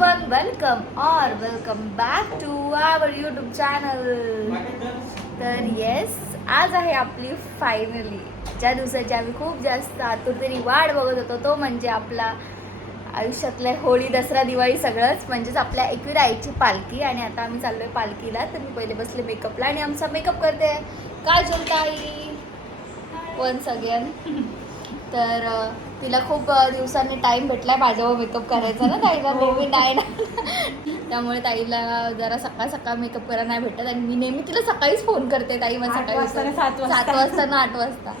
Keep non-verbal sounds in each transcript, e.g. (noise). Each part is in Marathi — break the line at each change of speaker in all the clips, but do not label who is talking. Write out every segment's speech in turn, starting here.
everyone, welcome or welcome back to our YouTube channel. तर येस आज आहे आपली फायनली ज्या दिवसाची आम्ही खूप जास्त आतुरतेने वाट बघत होतो तो म्हणजे आपला आयुष्यातल्या होळी दसरा दिवाळी सगळंच म्हणजेच आपल्या एकविरा आईची पालखी. आणि आता आम्ही चाललोय पालखीला. तर मी पहिले बसले मेकअपला आणि आमचा मेकअप करते. काय आई? वन्स अगेन तर तिला खूप दिवसांनी टाइम भेटलाय माझ्यावर मेकअप करायचा ना ताईला. नेहमी नाही ना. त्यामुळे ताईला जरा सकाळ सकाळ मेकअप करायला नाही भेटत. आणि मी नेहमी तिला सकाळीच फोन करते ताई मला सकाळी
सात वाजता.
ना आठ वाजता.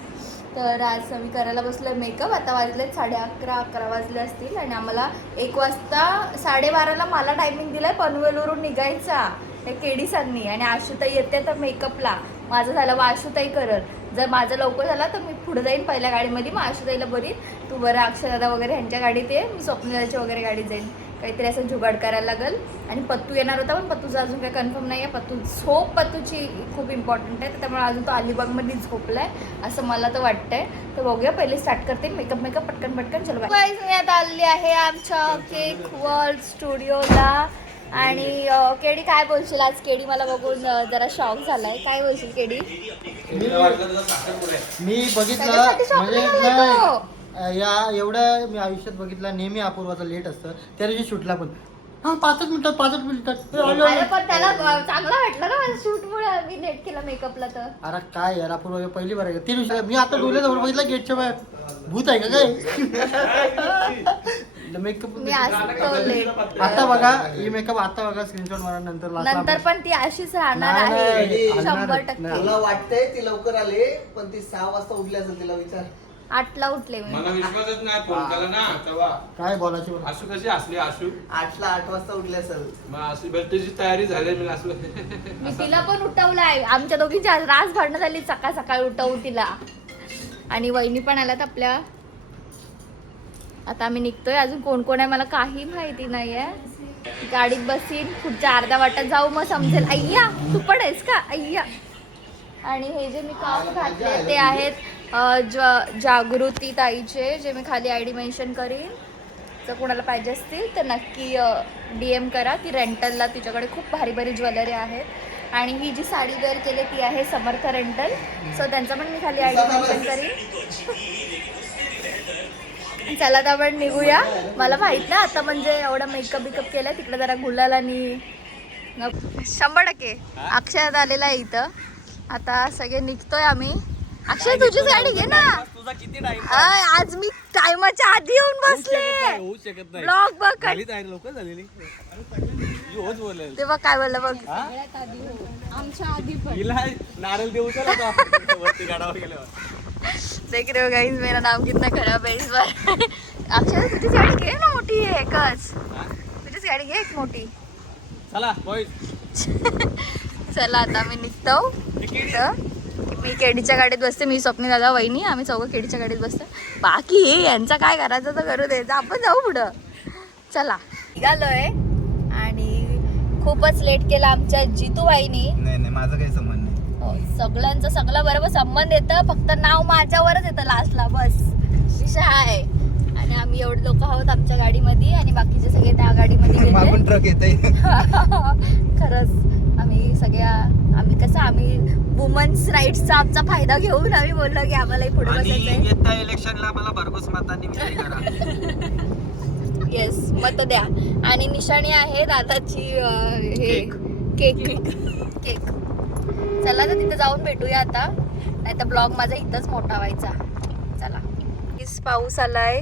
तर आज मी करायला बसलोय मेकअप आता वाजलेत साडे अकरा अकरा वाजले असतील आणि आम्हाला एक वाजता साडेबाराला मला टायमिंग दिलाय पनवेलवरून निघायचा. हे केडीसांनी आणि आशुताई येते तर मेकअपला माझं झालं व आशुताई करत. जर माझं लवकर झालं तर मी पुढे जाईन पहिल्या गाडीमध्ये मग आशुताईला बरीन तू बरं अक्षरदादा वगैरे ह्यांच्या गाडीत ये मी स्वप्नदाची वगैरे गाडीत जाईन. काहीतरी असं जुगाड करायला लागेल. आणि पत्तू येणार होता पण पत्तूचं अजून काही कन्फर्म नाही आहे पत्तू झोप पत्तूची खूप इम्पॉर्टंट आहे तर त्यामुळे अजून तो अलिबागमध्ये आहे असं मला तर वाटतंय. तर बघूया पहिले स्टार्ट करते. मेकअप मेकअप पटकन पटकन चलो मी आता आली आहे आमच्या केक वर्ल्ड स्टुडिओला आणि अं, केडी काय बोलशील? आज केडी मला बघून अं, जरा शॉक झालाय. काय बोलशील केडी?
मी बघितलं
त्याच्यासाठी shopping
म्हणजे नाही. या एवढ्या मी आयुष्यात बघितला नेहमी अपूर्वाचा लेट असतं. त्या दिवशी शूटला पण. हा पाचच मिनिटात पाचच मिनिटात आलो,
अरे
आलो.
पण त्याला अं, चांगला वाटलं ना माझ्या शूट मुळे. मी लेट केला मेकअपला तर.
अरे काय यार अपूर्वा पहिली बार आहे. ती दिवशी मी आता डोल्याजवळ बघितलं गेटच्या बाहेर. भूत आहे का काय? (laughs) (laughs) मेकअप
मी
आता बघा ही मेकअप आता बघा स्क्रीनशॉट मारा नंतर last ला
नंतर
आपण-
पण ती अशीच राहणार
नाही,
आहे.
नाही,
शंभर टक्के.
तुला वाटतंय ती लवकर आली पण ती सहा वाजता उठली असेल तिला विचार.
आठला उठले मी.
मला विश्वासच नाही फोन केला ना. तेव्हा.
काय बोलायची?
आशू कशी असली आशू?
आठला आठ वाजता उठली असेल.
मग अशी बर्थडेची तयारी झाली मी असलो
मी तिला पण उठवलाय. आमच्या दोघींची आज रास भांडणं झाली सकाळ सकाळ उठवून तिला. आणि वहिनी पण आल्यात आपल्या. आता आम्ही निघतोय. अजून कोण कोण आहे मला काही माहिती नाहीये. गाडीत बसीन. पुढच्या अर्ध्या वाटात जाऊ मग समजेल. अय्या तू पण आहेस का? अय्या. आणि हे जे मी काम घातले ते आहेत ज- जागृती ताईचे जे मी खाली आय डी मेन्शन करीन. जर कोणाला पाहिजे असतील तर नक्की डी एम करा. ती रेंटलला तिच्याकडे खूप भारी भारी ज्वेलरी आहेत. आणि ही जी साडी वेअर केली ती आहे समर्थ रेंटल सो त्यांचा पण मी खाली आय डी मेन्शन करीन. चला तर आपण निघूया. मला माहीत ना आता म्हणजे एवढा मेकअप बिकअप केलाय तिकडे जरा गुलाल आणि न- शंभर टक्के. अक्षयात आलेला आहे इथं. आता सगळे निघतोय आम्ही. अक्षय तुझीच गाडी घे ना.
तुझा
आज मी टायमाच्या आधी येऊन बसले.
होऊ शकत नाही.
ब्लॉग बघ
झाली तयारी लोक झालेली. ही होच बोलेल
ते बघ काय बोललं बघ.
हिला नारळ देऊ
देख रहे हो गाइस मेरा नाम कितना खराब है इस बार। अक्षय तुझीच गाडी घे ना मोठी आहे एकच तुझीच गाडी घे एक मोठी
चला
चला आता आम्ही निघतो. मी केडीच्या गाडीत बसते मी स्वप्नी दादा वहिनी आम्ही चौघं केडीच्या गाडीत बसतो. बाकी हे यांचा काय करायचं तर करू द्यायचं आपण जाऊ पुढं. चला. निघालोय. आणि खूपच लेट केला आमच्या जितू बाईनी
नाही नाही माझं काही
हो, सगळ्यांचं सगळं बरोबर संबंध येतं फक्त नाव माझ्यावरच येतं लास्टला बस. विषय हा आहे. आणि आम्ही एवढे लोक आहोत आमच्या गाडीमध्ये आणि बाकीचे सगळे त्या गाडीमध्ये (laughs)
मागून ट्रक येत (laughs)
खरंच आम्ही सगळ्या आम्ही कसं आम्ही वुमन्स राईट्सचा आमचा फायदा घेऊन आम्ही बोललो की आम्हालाही पुढे बसायचंय.
येत्या इलेक्शनला मला भरघोस मतांनी विजयी करा. (laughs)
येस मत द्या. आणि निशाणी आहे दादाची हे केक केक चला तर तिथे जाऊन भेटूया आता. नाही तर ब्लॉग माझा इथंच मोठा व्हायचा. चला. प्लीज पाऊस आलाय.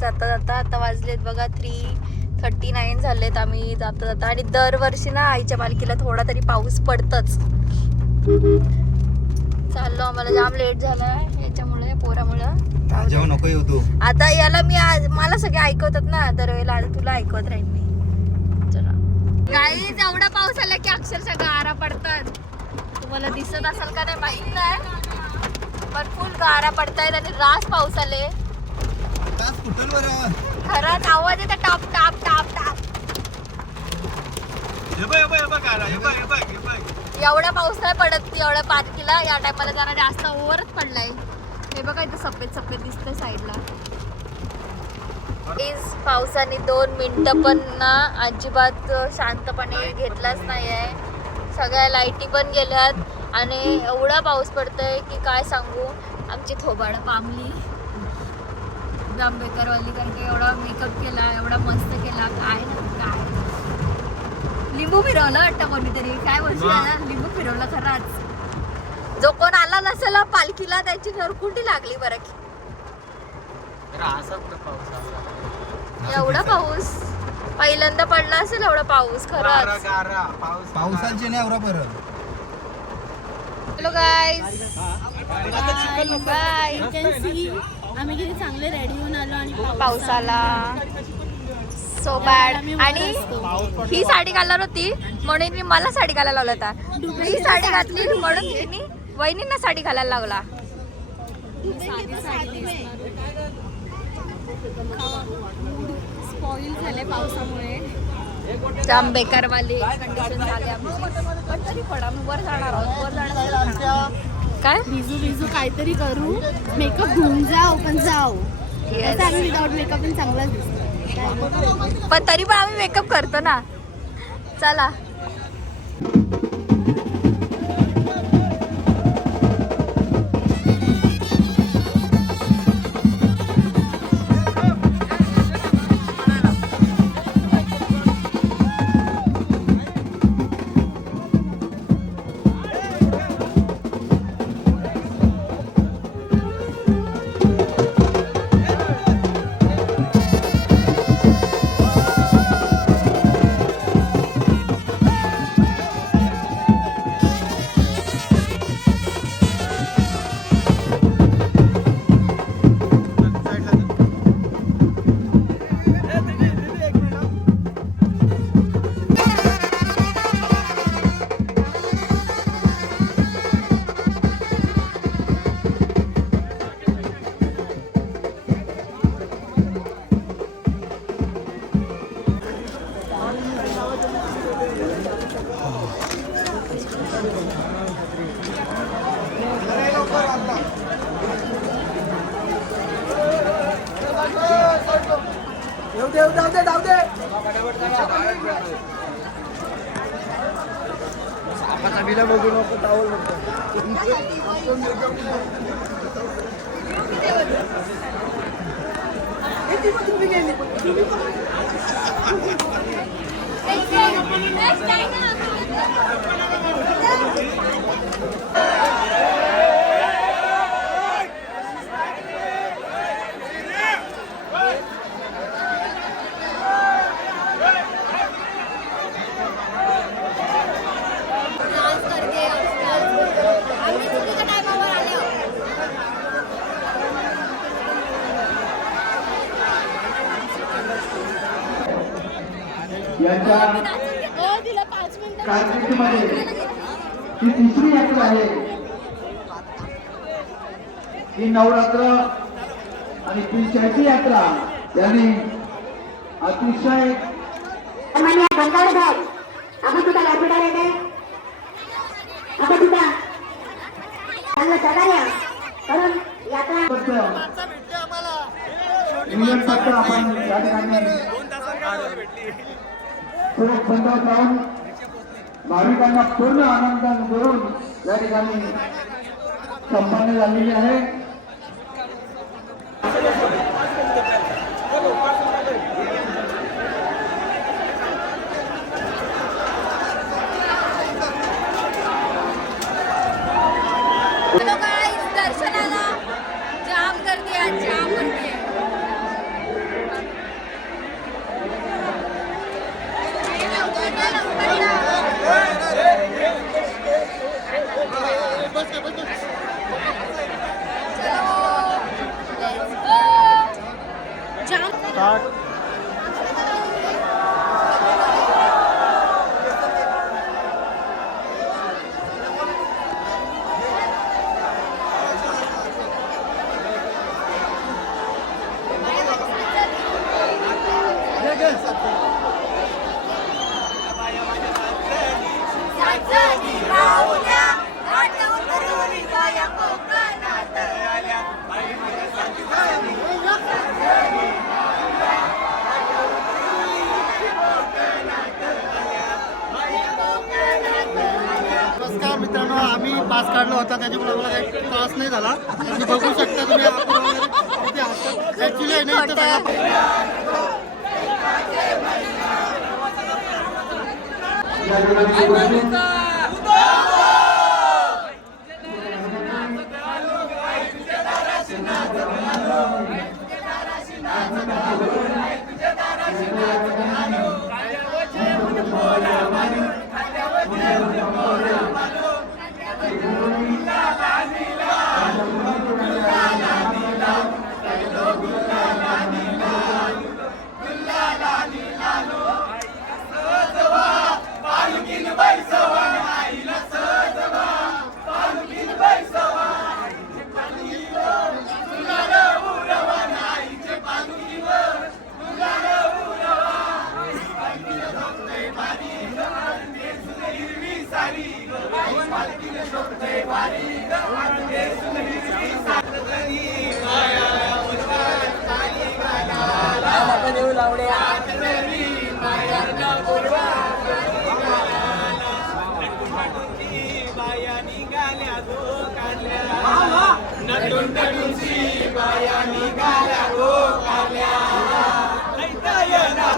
जाता जाता आता वाजलेत बघा थ्री थर्टी नाईन झालेत आम्ही. जाता जाता. आणि दरवर्षी ना आईच्या पालखीला थोडा तरी पाऊस पडतच. चाललो आम्हाला. जाम लेट झालाय याच्यामुळे पोरामुळं.
जेव्हा नको येऊ तू.
आता याला मी आज मला सगळे ऐकवतात ना. दरवेळेला आता तुला ऐकवत राहील मी. चला. काही एवढा पाऊस आला की अक्षरशः गारा पडतात. तुम्हाला दिसत असेल का नाही माहीत नाही. पण फुल गारा पडतायत आणि रास पाऊस आले खरंच आवाज येतो टाप टाप टाप टाप. एवढा पाऊस नाही पडत एवढ्या पालखीला या टायमाला जरा जास्त ओव्हरच पडलाय. हे बघा इथं सफेद सफेद दिसतंय साईडला. इज पावसाने दोन मिनटं पण ना अजिबात शांतपणे घेतलाच नाही आहे सगळ्या लाईटी पण गेल्यात आणि एवढा पाऊस पडतोय की काय सांगू? आमची थोबाड पामली. जांभेकरवाली कारण की एवढा मेकअप केला एवढा मस्त केला काय ना काय. लिंबू फिरवलं वाटतं कोणीतरी? काय ना लिंबू फिरवलं खरंच. जो कोण आला नसेल पालखीला त्याची नरकुंडी लागली बरं की. एवढा पाऊस. पहिल्यांदा पडला असेल एवढा पाऊस खरंच.
पावसाची नाही एवढा परत
हॅलो गाईज बाय
आम्ही किती चांगले रेडी होऊन आलो आणि
पावसाला. सो बॅड आणि ही साडी घालणार होती म्हणून मी मला साडी घालायला लावला होता. ही साडी घातली म्हणून तिने वहिनींना साडी घालायला लावला.
स्पॉइल झाले पावसामुळे.
जाम बेकारवाली कंडिशन झाली आमची. पण तरी पण आम्ही वर जाणार आहोत. वर जाणार काय
भिजू भिजू काहीतरी करू. मेकअप घेऊन जाऊ पण जाऊ. आम्ही विदाउट मेकअप पण चांगलाच दिसतो.
पण तरी पण आम्ही मेकअप करतो ना. चला.
बघू नको टावल बघतो
यांच्या
हो दिलं पाच मिनिटं
कारकिर्दीमध्ये ही तिसरी यात्रा आहे ही नवरात्र आणि ती चैती यात्रा. यांनी अतिशय
आपण
इंग्लंड या. ठिकाणी भाविकांना पूर्ण आनंद करून या ठिकाणी संपन्न झालेली आहे.
start पास काढला
होता त्याच्यामुळे आम्हाला काही पास नाही झाला. आणि बघू शकता तुम्ही अपूर्वा वगैरे किती निघाल्या ऍक्च्युली आहे ना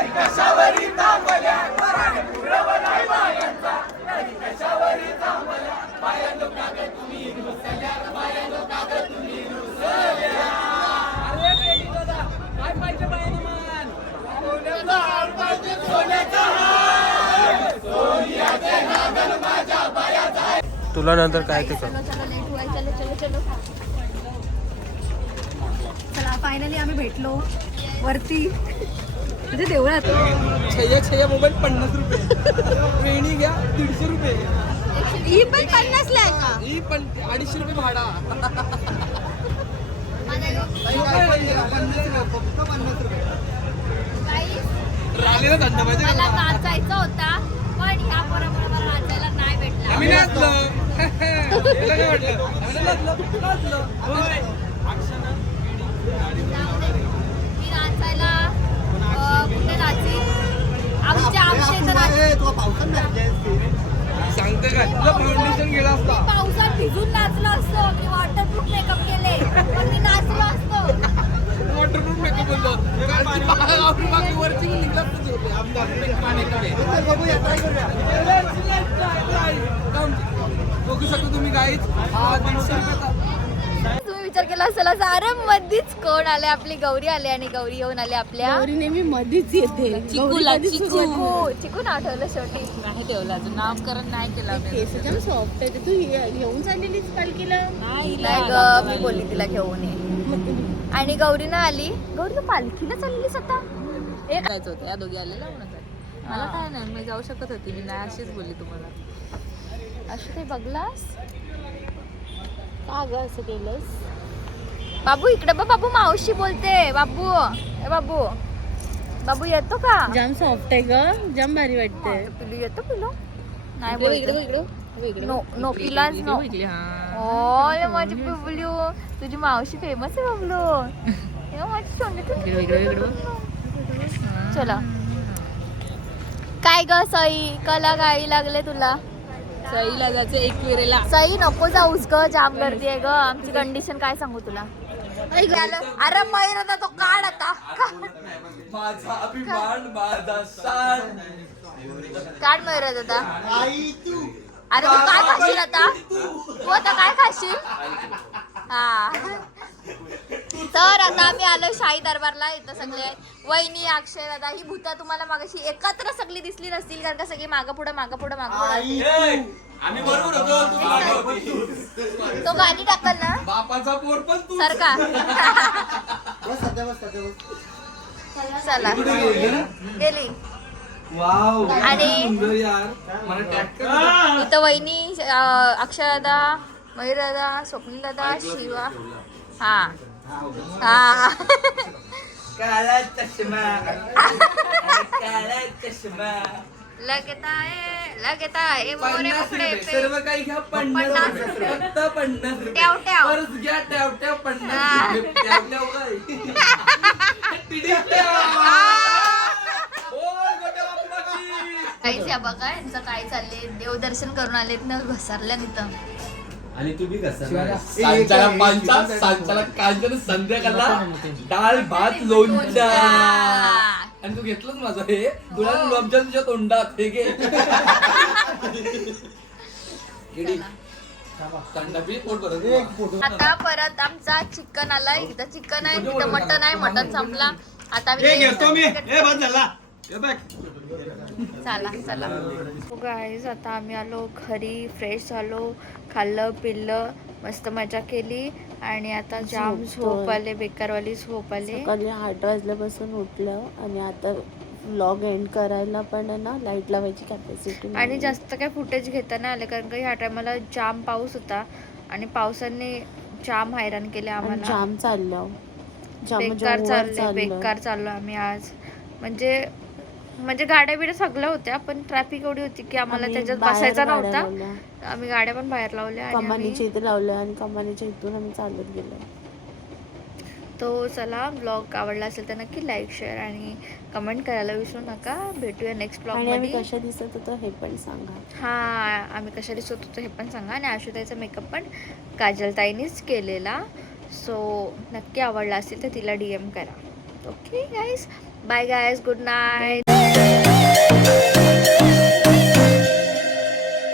इथं सगळं
या ठिकाणी उपस्थित
तुला नंतर काय ते कर.
चलो चलो लेट हुआ चलो चलो चलो
चला फायनली आम्ही भेटलो. वरती. म्हणजे देवळात.
छय्या छय्या मोबाईल पन्नास रुपये. वेणी घ्या दीडशे रुपये.
ही पण पन्नास ला आहे का
ही पण अडीचशे रुपये भाडा. राहिलेला धंदा पाहिजे
मला नाचायचा होता पण ह्या बरोबर मला नाचायला नाही भेटला.
आम्ही नाचलो तुला काय वाटलं आम्ही नाचलो नाचलो होय.
मी नाचायला कुठे नाची आमच्या आमच्या इथं नाच
सांगते काय? तुला फाउंडेशन गेला असता.
पावसात भिजून नाचलो असतो मी वॉटरप्रूफ मेकअप केले पण मी नाचलो असतो.
वॉटरप्रूफ मेकअप होतो आपली बाकी वरची पण होते. थांब. बघू शकतो तुम्ही हा रुपयाचा
तुम्ही विचार केला असेल असं अरे मधीच कोण आले? आपली गौरी आली आणि गौरी येऊन आली आपल्या.
गौरी नेहमी मध्येच येते.
चिकूला चिकू चिकू. आठवलं शेवटी.
नाही ठेवलं अजून. नामकरण नाही केलं केस एकदम सॉफ्ट आहे. तू हे- घेऊन चाललेलीच पालखीला.
नाही ग मी बोलली तिला घेऊन ये. आणि गौरीनं आली. गौरी तू पालखीला चाललीस आता? एक
जायचं होतं. या दोघी आलेल्या मला काय नाही मी जाऊ शकत होती. मी नाही अशीच बोलली तुम्हाला.
असं काही बघलास?
का ग असं केलंस?
बाबू इकडे बघ बाबू मावशी बोलते. बाबू ए बाबू. बाबू येतो का?
जाम सॉफ्ट आहे ग. जाम भारी वाटते
पिलू येतो पिलू? नाही बोलतो.
इकडे
नो नो पिलाच नो. ओय माझी बबलू तुझी मावशी फेमस आहे बबलू. (laughs) माझी चला. काय ग सई? कला गाई लागले तुला.
सईला जायचं एक वेळेला
सई नको जाऊस ग जाम गर्दी आहे ग. आमची कंडिशन काय सांगू तुला? अरे मैर तो काढ आता.
माझा अभिमान माझा
काढ मैर आता
आई तू.
अरे तू काय खाशील आता? तू. आता काय खाशील? हा. तर आता आम्ही आलो शाही दरबारला इथं सगळे आहेत. वहिनी अक्षय दादा ही भूता तुम्हाला मागाशी एकत्र सगळी दिसली नसतील कारण का सगळी मागं पुढं मागं पुढं मागं पुढं
आई
आम्ही बरोबर होतो तू मागं होती.
तो गाणी टाकल ना?
बापाचा पोर पण तू
सध्या बस
चला. गेली?
वाव.
आणि इथं वहिनी अक्षय दादा मयूर दादा स्वप्नील दादा शिवा. हा. हा.
काळा चष्मा. काळा चष्मा.
लगेत आहे लगेत आहे मोरे
पन्नास
कपडे
रुपये. सर्व काही घ्या पन्नास
पन्नास
रुपये. फक्त पन्नास रुपये.
ट्याव, ट्याव.
पर्स घ्या ट्याव ट्याव
हा.
पन्नास रुपये. ट्याव ट्याव काय टिडी ट्याव. ओय, गोट्या बापराची.
काहीच या बघा यांचं काय चाललंय? देवदर्शन करून आलेत ना घसरल्या तिथं
आणि तुम्ही कसं सांच्याला पांचा सांच्याला कांचन संध्याकाळला. डाळ भात लोणचा. आणि तू घेतलंच माझं हे? तुला गुलाबजाम तुझ्या तोंडात हे घे.
आता परत आमचा चिकन आला इथं चिकन आहे तिथं मटन आहे मटन संपला. आता आम्ही
हे घेतो मी. हे हे
चला चला. गाईज आता आम्ही आलो घरी फ्रेश झालो खाल्लं पिल्लं मस्त मजा केली. आणि आता जाम झोप आले बेकारवाली झोप आले
सकाळी आठ वाजल्यापासून उठलं आणि आता व्लॉग एंड करायला पण ना लाइट लावायची कॅपॅसिटी
आणि जास्त काय फुटेज घेता नाही आले कारण का ह्या टायमाला जाम पाऊस होता. आणि पावसाने जाम हैराण केले आम्हाला.
जाम चाललं. जाम म्हणजे
बेकार चाललं. बेकार चाललो आम्ही आज. म्हणजे म्हणजे गाड्या बिड्या सगळ्या होत्या पण ट्रॅफिक एवढी होती की आम्हाला
आम्ही
त्याच्यात बसायचा नव्हता.
लावल्या.
आम्ही गाड्या पण बाहेर लावल्या
कमानीच्या इथे लावलं आणि कमानीच्या इथून आम्ही चालत गेलो.
तो चला ब्लॉग आवडला असेल तर नक्की लाईक शेअर आणि कमेंट करायला विसरू नका. भेटूया नेक्स्ट ब्लॉगमध्ये.
कशा दिसत होतो हे पण सांगा.
हा आम्ही कशा दिसत होतो हे पण सांगा. आणि आशुताईचा मेकअप पण काजलताईनीच केलेला. सो नक्की आवडला असेल तर तिला डी एम करा. Okay guys bye guys good night Thank you.